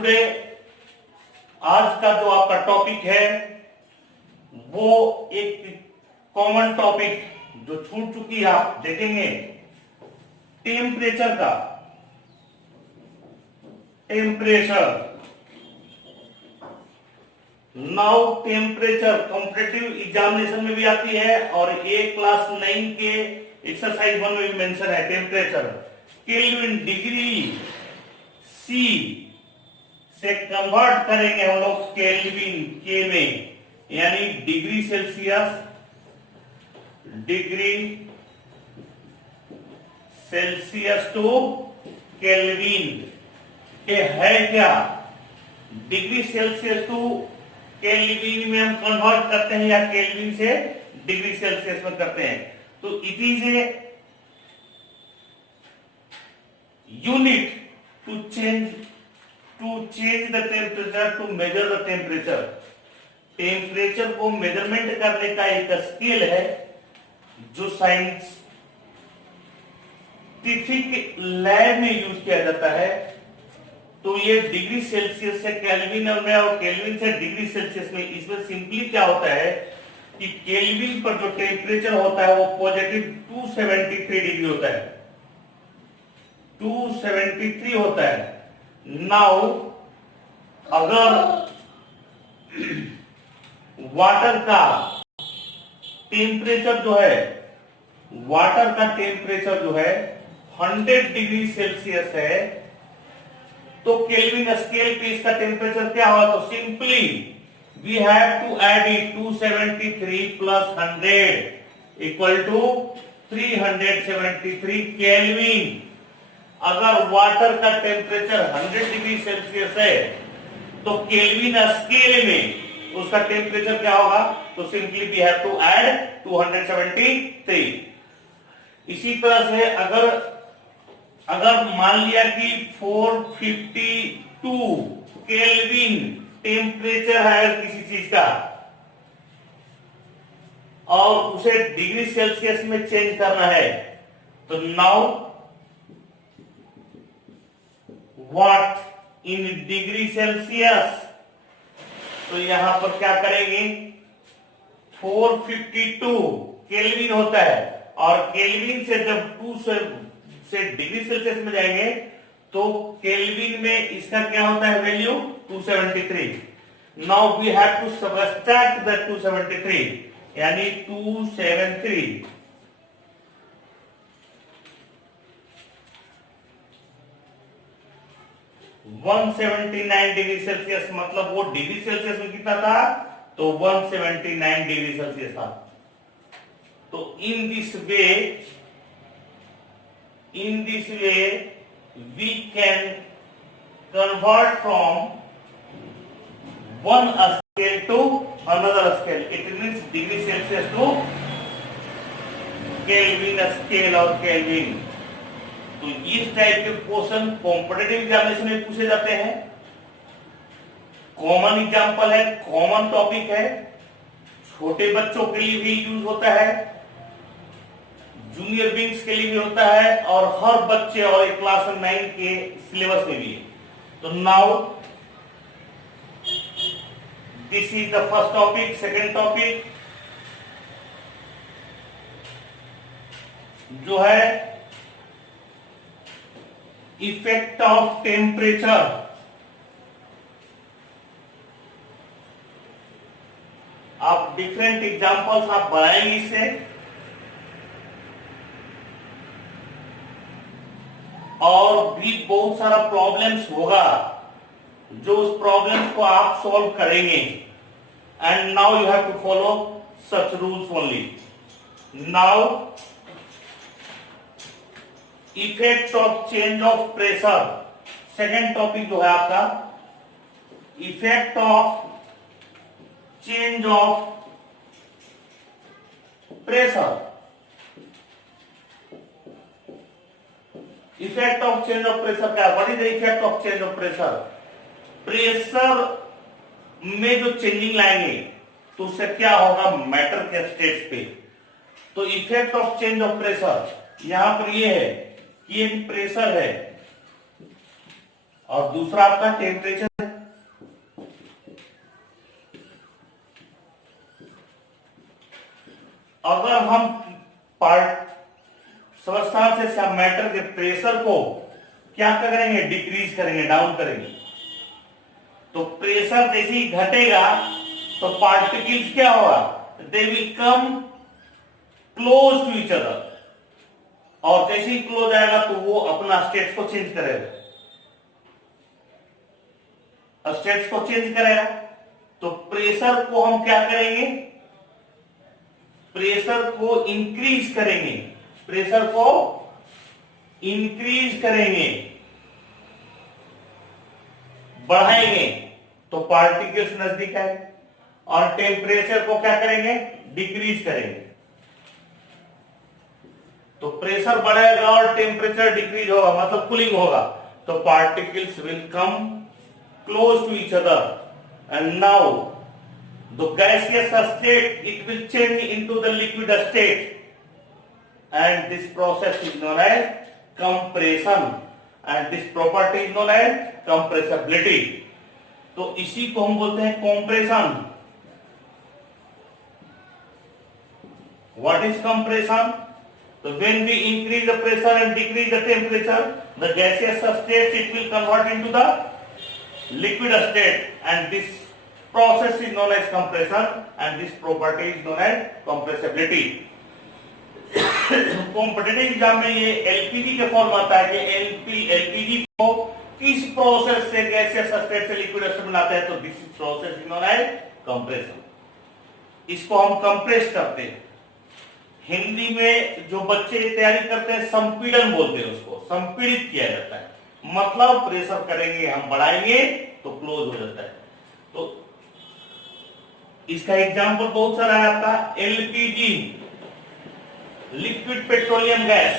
Today आज का जो आपका टॉपिक है वो एक कॉमन टॉपिक जो छूट चुकी है आप देखेंगे टेम्परेचर का। Temperature now temperature competitive examination में भी आती है और ये क्लास 9 के एक्सरसाइज 1 में भी मेंशन है। टेम्परेचर केल्विन डिग्री सी से कन्वर्ट करेंगे हम लोग केल्विन के में, यानी डिग्री सेल्सियस टू केल्विन। ये है क्या? डिग्री सेल्सियस टू केल्विन में हम कन्वर्ट करते हैं या केल्विन से डिग्री सेल्सियस में करते हैं, तो it is a unit to change the temperature, to measure the temperature. Temperature को मेजरमेंट करने का एक स्केल है जो साइंटिफिक लैब में यूज किया जाता है। तो ये डिग्री सेल्सियस से केल्विन में और केल्विन से डिग्री सेल्सियस में, इसमें सिंपली क्या होता है कि केल्विन पर जो टेम्परेचर होता है वो पॉजिटिव 273 डिग्री होता है, 273 होता है। नाउ अगर वाटर का टेम्परेचर जो है, वाटर का टेम्परेचर जो है 100 डिग्री सेल्सियस है, तो केल्विन स्केल पे इसका टेम्परेचर क्या होगा? तो simply we have to add it 273 plus 100 equal to 373 kelvin. अगर वाटर का टेम्परेचर 100 डिग्री सेल्सियस है तो केल्विन स्केल में उसका टेम्परेचर क्या होगा? तो simply we have to add 273। इसी तरह से अगर मान लिया कि 452 केल्विन टेम्परेचर है किसी चीज का और उसे डिग्री सेल्सियस में चेंज करना है, तो now what in degree Celsius, तो यहां पर क्या करेंगे? 452 केल्विन होता है और केल्विन से जब 2 से डिग्री सेल्सियस में जाएंगे तो केल्विन में इसका क्या होता है value? 273। Now we have to subtract the 273, यानी 273 179 डिग्री सेल्सियस, मतलब वो डिग्री सेल्सियस में कितना था? तो 179 डिग्री सेल्सियस था। तो इन this way we can convert from one scale to another scale. It means degree Celsius to Kelvin scale और Kelvin। तो इस टाइप के क्वेश्चन कॉम्पिटिटिव एग्जामिनेशन में पूछे जाते हैं। कॉमन एग्जांपल है, कॉमन टॉपिक है, छोटे बच्चों के लिए भी यूज होता है, जूनियर विंग्स के लिए भी होता है और हर बच्चे और एक क्लास 9 के सिलेबस में भी है। तो now this is the first topic. Second topic जो है इफेक्ट ऑफ टेम्परेचर। आप डिफरेंट एग्जांपल्स आप बनाएंगे इससे, और भी बहुत सारा प्रॉब्लम्स होगा जो उस प्रॉब्लम्स को आप सॉल्व करेंगे। And now you have to follow such rules only. Now effect of change of pressure, second topic जो है आपका effect of change of pressure. Effect of change of pressure क्या? What is the effect of change of pressure? Pressure में जो changing लाएंगे तो उससे क्या होगा मैटर के स्टेट्स पे। तो effect of change of pressure यहां पर ये है कि एक प्रेशर है और दूसरा आपका टेम्परेचर। अगर हम पार्ट समस्थान से मैटर के प्रेशर को क्या करेंगे, डिक्रीज करेंगे, डाउन करेंगे, तो प्रेशर जैसे ही घटेगा तो पार्टिकल्स क्या होगा, they will come close to each other, और जैसे ही क्लोज आएगा तो वो अपना स्टेट्स को चेंज करेगा, स्टेट्स को चेंज करेगा। तो प्रेशर को हम क्या करेंगे, प्रेशर को इंक्रीज करेंगे, प्रेशर को इंक्रीज करेंगे, बढ़ाएंगे तो पार्टिकल्स नजदीक आएंगे, और टेम्परेचर को क्या करेंगे, डिक्रीज करेंगे। तो प्रेशर बढ़ेगा और टेम्परेचर डिक्रीज होगा, मतलब कूलिंग होगा, तो particles will come close to each other and now the gaseous state it will change into the liquid state, and this process is known as compression, and this property is known as compressibility. तो इसी को हम बोलते हैं compression. What is compression? So when we increase the pressure and decrease the temperature, the gaseous state it will convert into the liquid state, and this process is known as compression, and this property is known as compressibility. Competitive exam में ये LPG के form आता है कि LPG को किस process से gaseous state से लिक्विड स्टेट में लाते हैं, तो this process is known as compression. इसको हम कंप्रेस करते हैं। हिंदी में जो बच्चे तैयारी करते हैं संपीड़न बोलते हैं, उसको संपीड़ित किया जाता है, मतलब प्रेशर करेंगे हम, बढ़ाएंगे तो क्लोज हो जाता है। तो इसका एग्जाम्पल बहुत सारा है आपका, एलपीजी लिक्विड पेट्रोलियम गैस,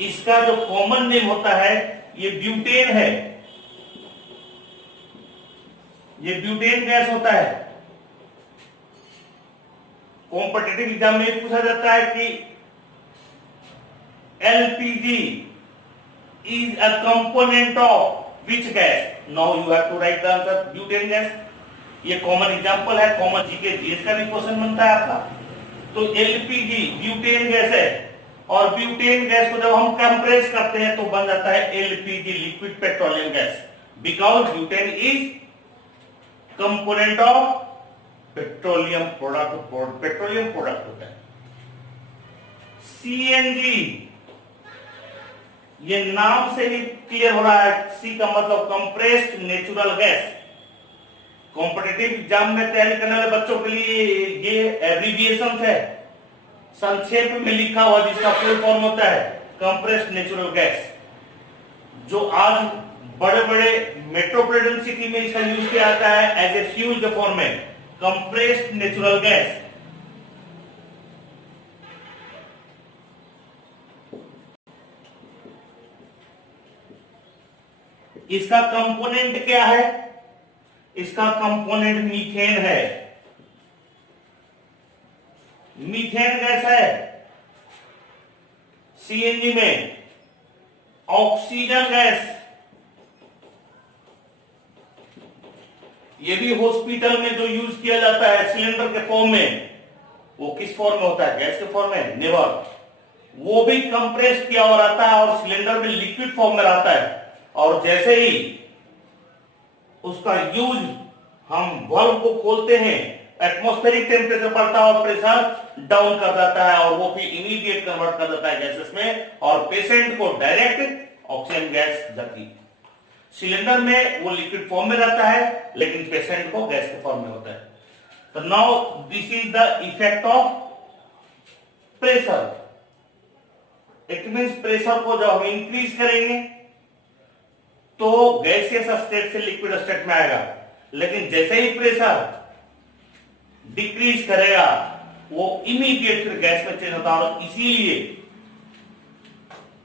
इसका जो कॉमन नेम होता है ये ब्यूटेन है, ये ब्यूटेन गैस होता है। कॉम्पिटिटिव एग्जाम में पूछा जाता है कि LPG is a component of which gas, now you have to write the answer butane gas. ये कॉमन एग्जांपल है, कॉमन जीके जीएस का भी क्वेश्चन बनता है आपका। तो एलपीजी ब्यूटेन गैस है, और ब्यूटेन गैस को जब हम कंप्रेस करते हैं तो बन जाता है LPG liquid petroleum gas, because butane is component of petroleum product, petroleum product होता है। सीएनजी, ये नाम से ही क्लियर हो रहा है, सी का मतलब compressed natural gas. Competitive exam में तैयारी करने वाले बच्चों के लिए ये एब्रिविएशन है, संक्षेप में लिखा हुआ, जिसका फुल फॉर्म होता है कंप्रेस्ड नेचुरल गैस, जो आज बड़े बड़े मेट्रोपॉलिटन सिटी में इसका यूज किया जाता है एज ए फ्यूल के फॉर्म में, कंप्रेस्ड नेचुरल गैस। इसका कंपोनेंट क्या है, इसका कंपोनेंट मीथेन है, मीथेन गैस है। सीएनजी में ऑक्सीजन गैस, ये भी हॉस्पिटल में जो यूज किया जाता है सिलेंडर के फॉर्म में, वो किस फॉर्म में होता है, गैस के फॉर्म में, नेवर, वो भी कंप्रेस किया हुआ रहता है और सिलेंडर में लिक्विड फॉर्म में रहता है। और जैसे ही उसका यूज हम वाल्व को खोलते हैं, एटमॉस्फेरिक टेम्परेचर बढ़ता है और प्रेशर डाउन कर देता है, और वो फिर इमीडिएट कन्वर्ट कर देता है गैसेस में, और पेशेंट को डायरेक्ट ऑक्सीजन गैस जाती है। सिलेंडर में वो लिक्विड फॉर्म में रहता है, लेकिन पेशेंट को गैस के फॉर्म में होता है। तो now this is the effect of pressure. It means pressure को जब हम इंक्रीज करेंगे तो गैसियस स्टेट से लिक्विड स्टेट में आएगा, लेकिन जैसे ही प्रेशर डिक्रीज करेगा वो इमीडिएट फिर गैस में चेंज होता है। और इसीलिए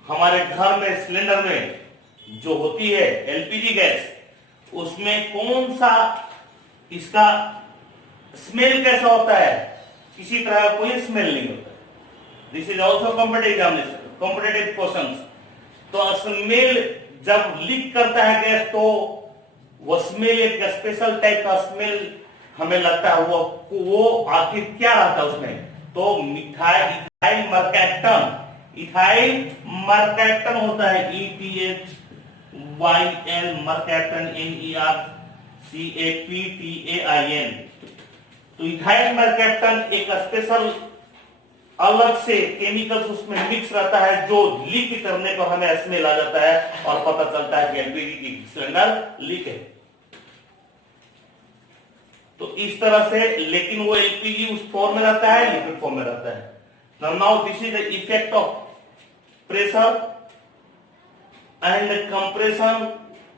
हमारे घर में सिलेंडर में जो होती है एलपीजी गैस, उसमें कौन सा इसका स्मेल कैसा होता है, किसी तरह का कोई स्मेल नहीं होता। This is also competitive examination, competitive questions. तो स्मेल जब लीक करता है गैस तो वो स्मेल एक स्पेशल टाइप का स्मेल हमें लगता है। वो आखिर क्या रहता है उसमें, तो इथाइल मर्कैप्टन, इथाइल मर्कैप्टन होता है, ETHYL मर्कैप्टन, MERCAPTAIN। तो इथाइल मर्कैप्टन एक स्पेशल अलग से केमिकल्स उसमें मिक्स रहता है जो लीक करने पर हमें स्मेल आ जाता है और पता चलता है कि एलपीजी की सिलेंडर लीक है। तो इस तरह से, लेकिन वो एलपीजी उस फॉर्म में रहता है, लिक्विड फॉर्म में रहता है। Now this is the effect of pressure and compression,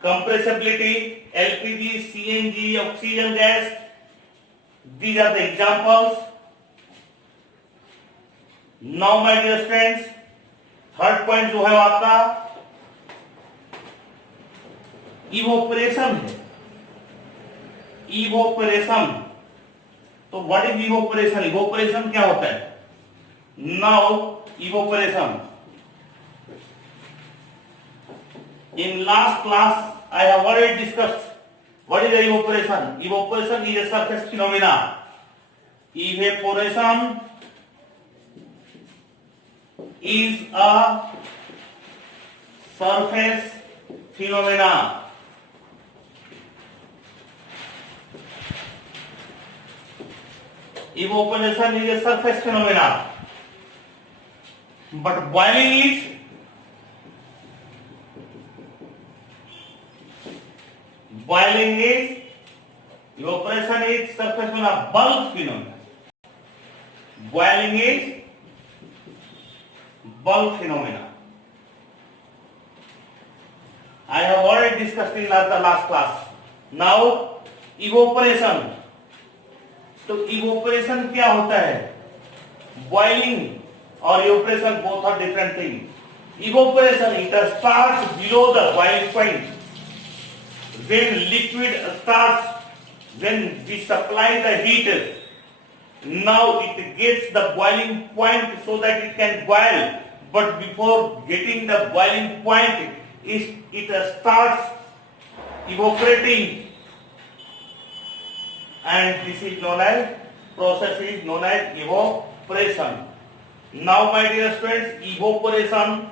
compressibility, LPG, CNG, oxygen gas, these are the examples. Now my dear friends, third point जो है आपका इवोपरेशन है। इवोपरेशन, तो व्हाट इज इवोपरेशन? इवोपरेशन क्या होता है? Now evaporation, in last class I have already discussed what is the evaporation. Evaporation is a surface phenomena. Evaporation is a surface phenomena. Evaporation is a surface phenomena, but boiling is evaporation is surface phenomena, bulk phenomena. Boiling is bulk phenomena. I have already discussed in the last class. Now evaporation, तो evaporation क्या होता है? Boiling और evaporation both are different things. Evaporation, it starts below the boiling point. When liquid starts, when we supply the heat, now it gets the boiling point so that it can boil. But before getting the boiling point, it starts evaporating, and this is known as process is known as evaporation. Now my dear friends, evaporation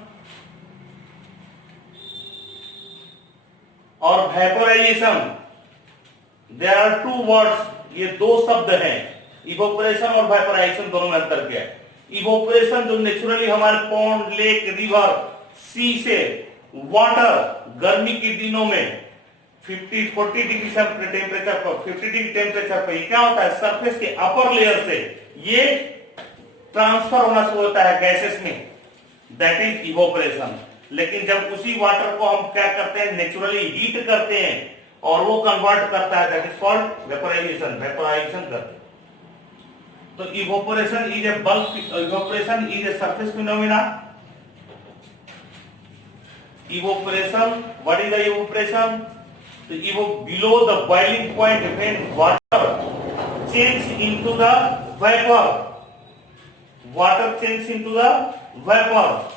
और vaporisation, there are two words, ये दो शब्द हैं, evaporation और vaporisation दोनों में अंतर क्या है? इवोपरेशन जो नेचुरली हमारे पॉन्ड, लेक, रिवर, सी से वाटर गर्मी के दिनों में 40 डिग्री टेम्परेचर पर, 50 डिग्री टेम्परेचर पर क्या होता है? सरफेस के अपर लेयर से ये ट्रांसफर होना शुरू होता है गैसेस में, दैट इज इवोपरेशन। लेकिन जब उसी वाटर को हम क्या करते हैं? नेचुरली हीट करते हैं और वो कन्वर्ट करता है, that is called vaporization, vaporization करते हैं। तो evaporation is a bulk, evaporation is a surface phenomena. Evaporation, what is the evaporation? तो इवो below the boiling point when water change into the vapour, water change into the vapour,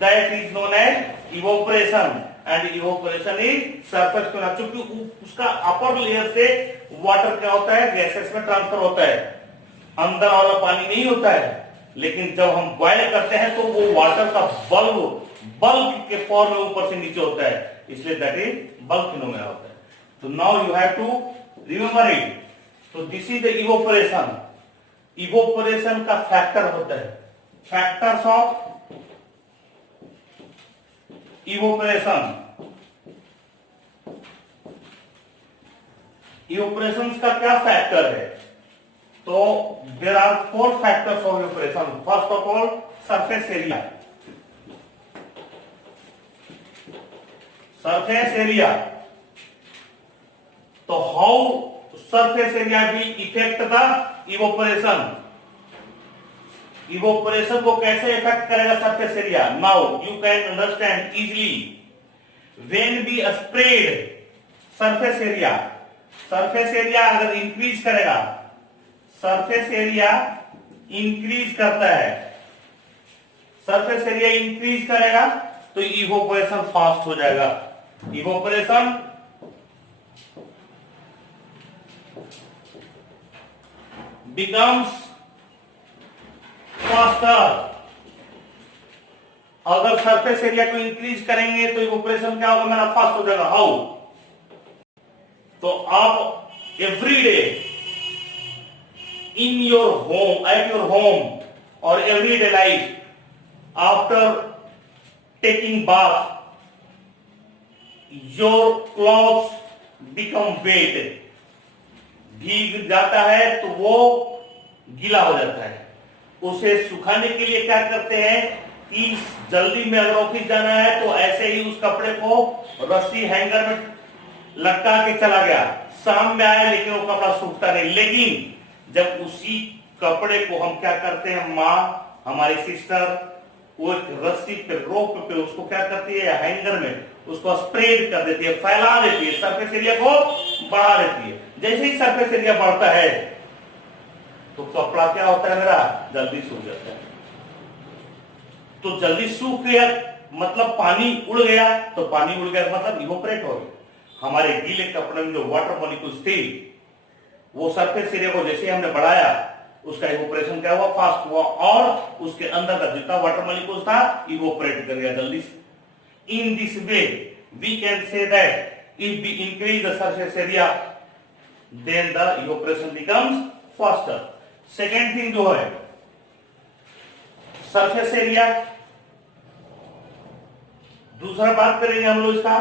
that is known as evaporation, and evaporation is surface phenomena। क्योंकि उसका upper layer से water क्या होता है? Gases में transfer होता है, अंदर वाला पानी नहीं होता है। लेकिन जब हम बॉयल करते हैं तो वो वाटर का बल्क के फॉर्म में ऊपर से नीचे होता है, इसलिए दैट इज बल्क फिनोमेना होता है। तो now you have to remember it. तो this is the evaporation. Evaporation का फैक्टर होता है, फैक्टर्स ऑफ इवोपरेशन। इवोपरेशन का क्या फैक्टर है? तो there are 4 factors of evaporation. First of all surface area, surface area. तो how surface area will effect the evaporation? Evaporation को कैसे इफेक्ट करेगा surface area? Now you can understand easily. When we spread surface area, surface area अगर increase करेगा, surface area increase करता है, surface area increase करेगा तो इवोपरेशन फास्ट हो जाएगा। Evaporation becomes faster। अगर सरफेस एरिया को इंक्रीज करेंगे तो इवोपरेशन क्या होगा मेरा, फास्ट हो जाएगा। हाउ? तो आप every day in your home, at your home और everyday life, after taking bath, your clothes become wet. भीग जाता है तो वो गीला हो जाता है। उसे सुखाने के लिए क्या करते हैं कि जल्दी में अगर ऑफिस जाना है तो ऐसे ही उस कपड़े को रस्सी हैंगर में लटका के चला गया, शाम में आया लेकिन वो कपड़ा सूखता नहीं। लेकिन जब उसी कपड़े को हम क्या करते हैं, माँ हमारी सिस्टर वो एक रस्सी पे, रोप पे उसको क्या करती है, हैंगर में उसको स्प्रेड कर देती है, फैला देती है, सरफेस एरिया को बढ़ा देती है। जैसे ही सरफेस एरिया बढ़ता है तो कपड़ा क्या होता है मेरा, जल्दी सूख जाता है। तो जल्दी सूख गया मतलब पानी उड़ गया, तो पानी उड़ गया मतलब इवोपरेट हो गया। हमारे गीले कपड़े में जो वाटर मॉलिक्यूल्स थी वो सरफेस एरिया को जैसे हमने बढ़ाया उसका इवोपरेशन क्या हुआ, फास्ट हुआ, और उसके अंदर का जितना वाटर मॉलिक्यूल्स था इवोपरेट कर गया जल्दी से। In this way we can say that if we increase the surface area then the evaporation becomes faster. Second thing जो है सरफेस एरिया, दूसरा बात करेंगे हम लोग इसका।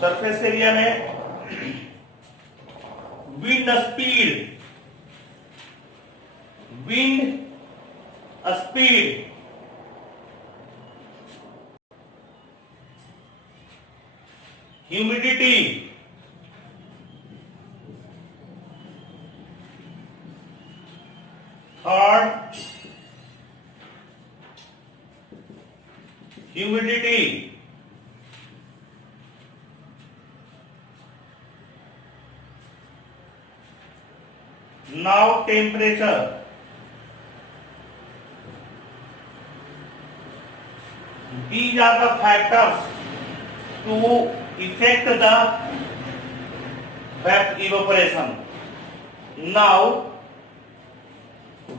सरफेस एरिया में wind speed, humidity, third humidity, now temperature, these are the factors to affect the evaporation. Now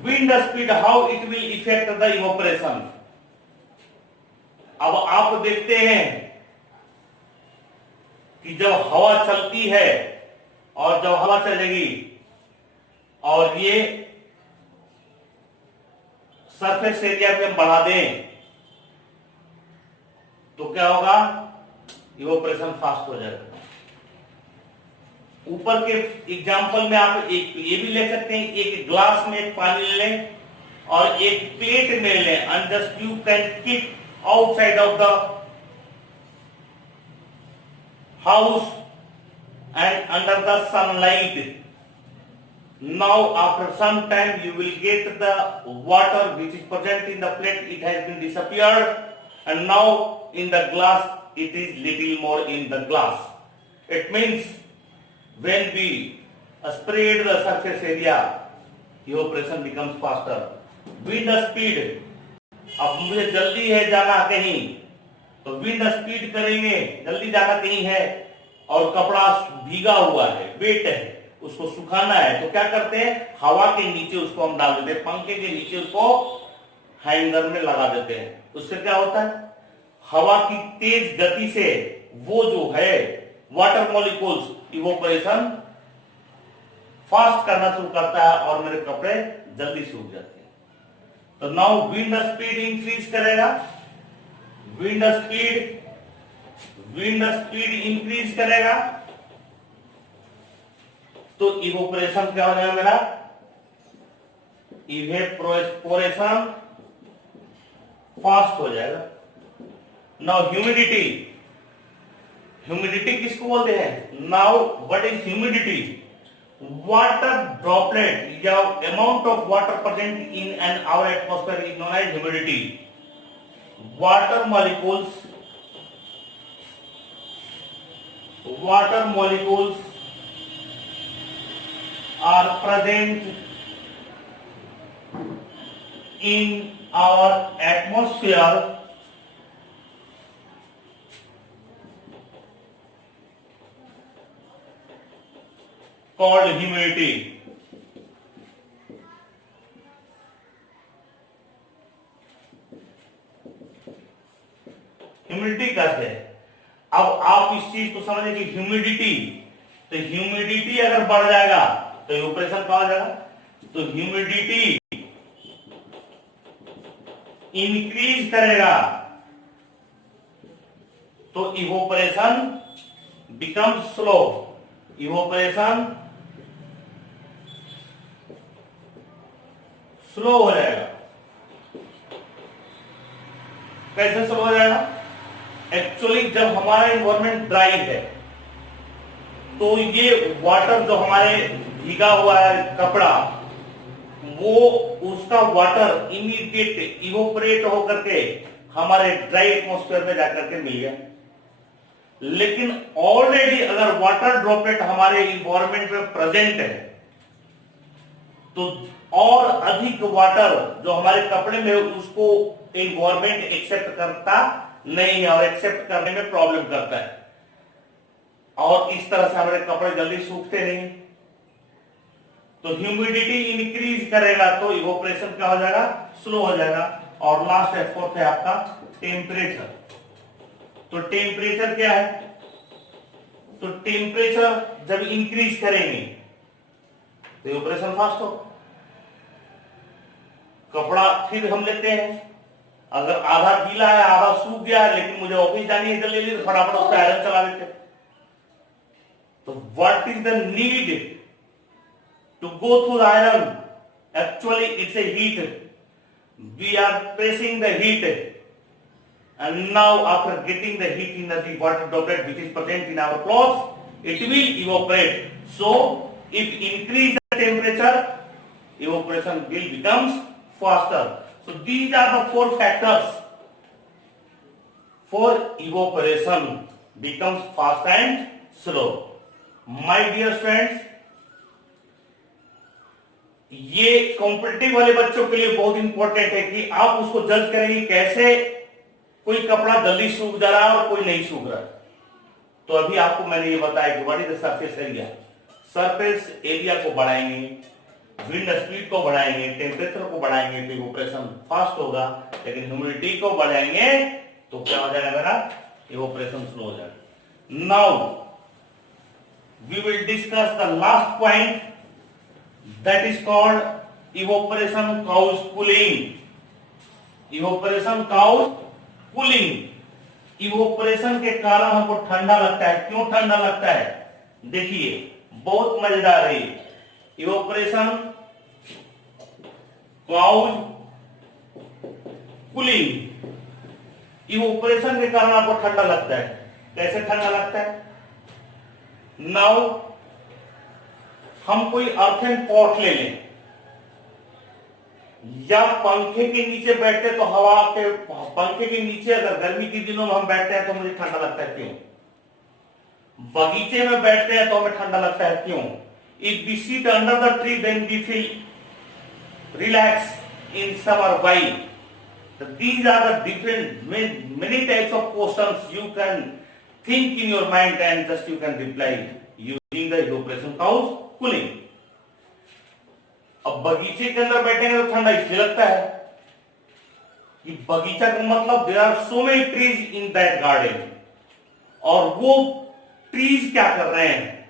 wind speed, how it will affect the evaporation? अब आप देखते हैं कि जब हवा चलती है और जब हवा चलेगी और ये सरफेस एरिया पे हम बढ़ा दें तो क्या होगा, इवोपरेशन फास्ट हो जाएगा। ऊपर के एग्जांपल में आप एक ये भी ले सकते हैं, एक ग्लास में एक पानी ले लें और एक प्लेट में लें, and just you can keep outside of the house and under the sunlight. Now after some time you will get the water which is present in the plate, it has been disappeared, and now in the glass it is little more in the glass. It means when we spread the surface area, evaporation becomes faster. Wind speed, अब मुझे जल्दी है जाना कहीं तो wind speed करेंगे, जल्दी जाना कहीं है और कपड़ा भीगा हुआ है, वेट है, उसको सुखाना है, तो क्या करते हैं, हवा के नीचे उसको हम डाल देते हैं, पंखे के नीचे उसको हैंगर में लगा देते हैं। उससे क्या होता है, हवा की तेज गति से वो जो है वाटर मॉलिक्यूल्स इवोपरेशन फास्ट करना शुरू करता है और मेरे कपड़े जल्दी सूख जाते हैं। तो नाउ विंड स्पीड इंक्रीज करेगा, विंड स्पीड इंक्रीज करेगा तो इवोपरेशन क्या हो जाएगा मेरा, इवेपोरेशन फास्ट हो जाएगा। नाउ ह्यूमिडिटी, ह्यूमिडिटी किसको बोलते हैं, now what is humidity, water droplet या amount of water present in an our atmosphere is known as humidity. Water molecules are present in our atmosphere called humidity. Humidity कैसे है? अब आप इस चीज को समझें कि ह्यूमिडिटी, तो ह्यूमिडिटी अगर बढ़ जाएगा तो इवोपरेशन कहा जाएगा। तो ह्यूमिडिटी इंक्रीज करेगा तो evaporation become slow. Evaporation slow हो जाएगा। कैसे स्लो हो जाएगा? एक्चुअली जब हमारा इन्वायरमेंट ड्राई है तो ये वाटर जो हमारे भीगा हुआ है कपड़ा, वो उसका वाटर इमीडिएट इवोपरेट होकर के हमारे ड्राई एटमॉस्फेयर में जाकर के मिल गया। लेकिन ऑलरेडी अगर वाटर ड्रॉपलेट हमारे इन्वायरमेंट में प्रेजेंट है तो और अधिक वाटर जो हमारे कपड़े में उसको इन्वायरमेंट एक्सेप्ट करता नहीं है और एक्सेप्ट करने में प्रॉब्लम करता है, और इस तरह से हमारे कपड़े जल्दी सूखते नहीं। तो ह्यूमिडिटी इंक्रीज करेगा तो इवोपरेशन क्या हो जाएगा? स्लो हो जाएगा। और लास्ट है, फोर्थ है आपका टेम्परेचर। तो टेम्परेचर क्या है? तो टेम्परेचर जब इंक्रीज करेंगे तो इवोपरेशन फास्ट हो। कपड़ा फिर हम लेते हैं, अगर आधा गीला है आधा सूख गया है, लेकिन मुझे ऑफिस जानी है जल्दी जल्दी, तो फटाफट उसका आयरन चला देते। तो what is the need to go through the iron? Actually it's a heat. We are facing the heat, and now after getting the heat in the water droplet which is present in our clothes, it will evaporate. So if increase the temperature, evaporation will becomes faster. So these are the four factors for evaporation becomes fast and slow. My dear friends, ये competitive वाले बच्चों के लिए बहुत important है कि आप उसको जज करेंगे कैसे कोई कपड़ा जल्दी सूख जा रहा है और कोई नहीं सूख रहा। तो अभी आपको मैंने ये बताया कि what is the surface area. Surface area को बढ़ाएंगे, विंड स्पीड को बढ़ाएंगे, टेम्परेचर को बढ़ाएंगे तो इवोपरेशन फास्ट होगा। लेकिन ह्यूमिडिटी को बढ़ाएंगे तो क्या हो जाएगा मेरा? इवोपरेशन स्लो हो जाएगा। Now we will discuss the last point, that is called evaporation cause cooling. evaporation cause cooling. evaporation के कारण हमको ठंडा लगता है। क्यों ठंडा लगता है? देखिए बहुत मजेदार है। evaporation cause cooling. evaporation के कारण आपको ठंडा लगता है। कैसे ठंडा लगता है? नाउ हम कोई अर्थन पॉट ले लें या पंखे के नीचे बैठते तो हवा के पंखे के नीचे अगर गर्मी के दिनों में हम बैठते हैं तो मुझे ठंडा लगता है। क्यों? बगीचे में बैठते हैं तो हमें ठंडा लगता है। क्यों? If we sit under the tree then we feel relax in summer. Why? These are the different many types of questions you can think in your mind and just you can reply using the evaporation cause cooling. अब बगीचे के अंदर बैठेंगे तो ठंडा इसलिए लगता है कि बगीचा का मतलब there are so many trees in that garden, और वो ट्रीज क्या कर रहे हैं?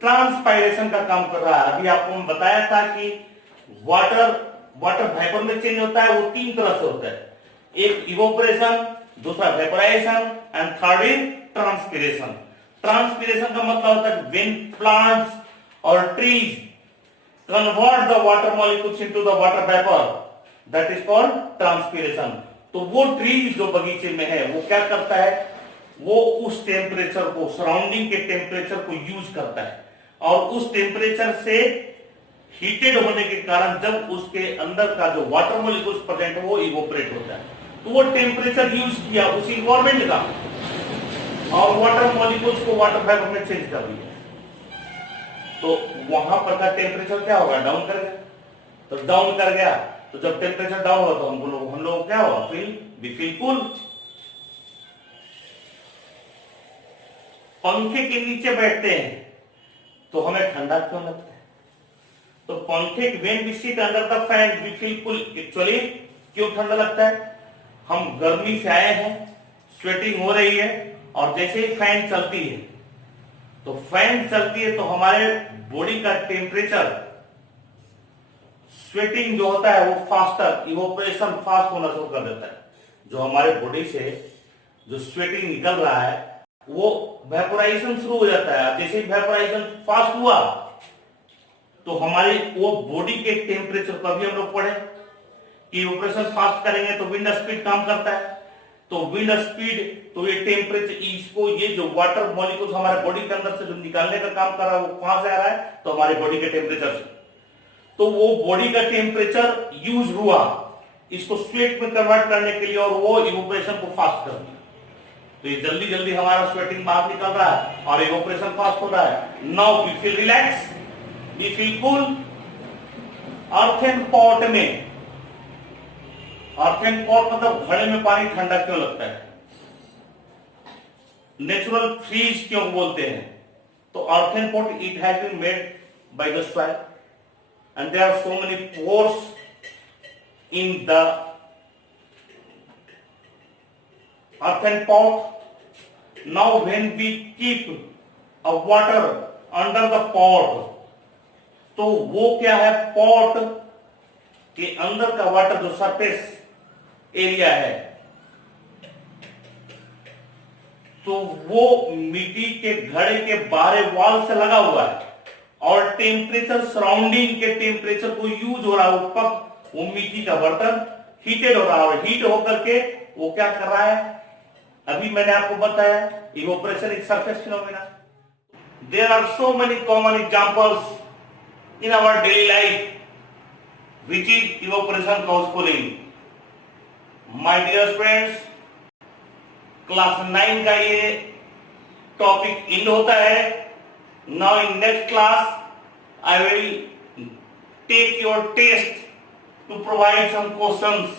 ट्रांसपायरेशन का काम कर रहा है। अभी आपको मैं बताया था कि वाटर वेपर में चेंज होता है, वो तीन तरह से होता है। एक इवोपरेशन, दूसरा vaporisation and third is transpiration. Transpiration का मतलब होता है when plants or trees convert the water molecules into the water vapor, that is called transpiration. तो वो ट्रीज जो बगीचे में है वो क्या करता है? वो उस टेम्परेचर को, सराउंडिंग के टेम्परेचर को यूज करता है, और उस टेम्परेचर से हीटेड होने के कारण जब उसके अंदर का जो वाटर मॉलिक्यूल्स प्रेजेंट है वो इवोपरेट होता है। तो वो टेम्परेचर यूज किया उस इन्वायरमेंट का और वाटर मॉलिक्यूल्स को वाटर वेपर में चेंज कर दिया, तो वहां पर का टेम्परेचर क्या होगा? डाउन कर गया। तो डाउन कर गया तो जब टेम्परेचर डाउन हो तो हम लोग क्या हुआ? We feel cool. पंखे के नीचे बैठते हैं तो हमें ठंडा क्यों लगता है? तो पंखे when we sit under the fan we feel cool. Actually क्यों ठंडा लगता है? हम गर्मी से आए हैं, स्वेटिंग हो रही है, और जैसे ही फैन चलती है तो हमारे बॉडी का टेम्परेचर, स्वेटिंग जो होता है वो फास्टर, इवोपरेशन फास्ट होना शुरू कर देता है। जो हमारे बॉडी से जो स्वेटिंग निकल रहा है वो वेपोराइजेशन शुरू हो जाता है। जैसे ही वेपोराइजेशन फास्ट हुआ तो हमारी वो बॉडी के टेम्परेचर पर भी हम लोग पढ़े कि इवोपरेशन फास्ट करेंगे तो विंड स्पीड काम करता है। तो विंड स्पीड, तो ये टेम्परेचर, इसको ये जो वाटर मॉलिक्यूल्स हमारे बॉडी के अंदर से जो निकालने का काम कर रहा है वो कहां से आ रहा है? तो हमारी बॉडी के टेम्परेचर से। तो वो बॉडी का टेम्परेचर यूज हुआ इसको स्वेट में कन्वर्ट करने के लिए, और वो इवोपरेशन को फास्ट कर दिया। तो ये जल्दी जल्दी हमारा स्वेटिंग बाहर निकल रहा है और इवोपरेशन फास्ट हो रहा है। Now we feel relax, we feel cool. Earthen pot में, अर्थन पॉट मतलब घड़े में पानी ठंडा क्यों लगता है? नेचुरल फ्रीज क्यों बोलते हैं? तो earthen pot it has been made by the soil and there are so many pores in the earthen pot. Now when we keep a water under the pot, तो वो क्या है? पॉट के अंदर का वाटर जो सरफेस एरिया है तो वो मिट्टी के घड़े के बाहर वॉल से लगा हुआ है, और टेम्परेचर सराउंडिंग के टेम्परेचर को यूज हो रहा है। वो मिट्टी का बर्तन हीटेड हो रहा है, और हीट होकर के वो क्या कर रहा है? अभी मैंने आपको बताया evaporation is surface phenomena. There are so many common examples in our daily life which is evaporation cause cooling. My dear friends, class 9 का ये टॉपिक एंड होता है। Now in next class I will take your test to provide some questions,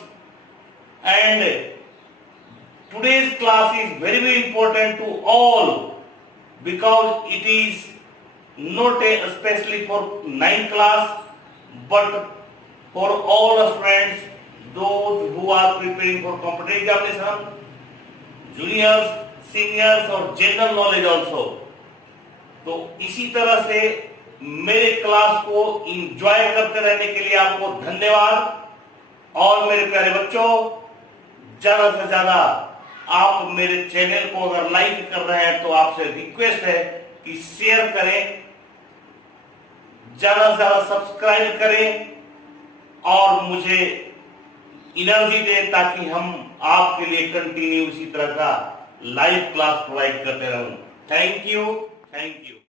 and today's class is very very important to all because it is not especially for 9th class but for all the friends, those who are preparing for competitive examination, juniors, seniors और general knowledge also। तो इसी तरह से मेरे class को enjoy करते रहने के लिए आपको धन्यवाद। और मेरे प्यारे बच्चों, ज्यादा से ज्यादा आप मेरे चैनल को अगर लाइक कर रहे हैं तो आपसे रिक्वेस्ट है कि शेयर करें, ज्यादा से ज्यादा सब्सक्राइब करें और मुझे एनर्जी दें ताकि हम आपके लिए कंटिन्यू इसी तरह का लाइव क्लास प्रोवाइड करते रहूं। Thank you.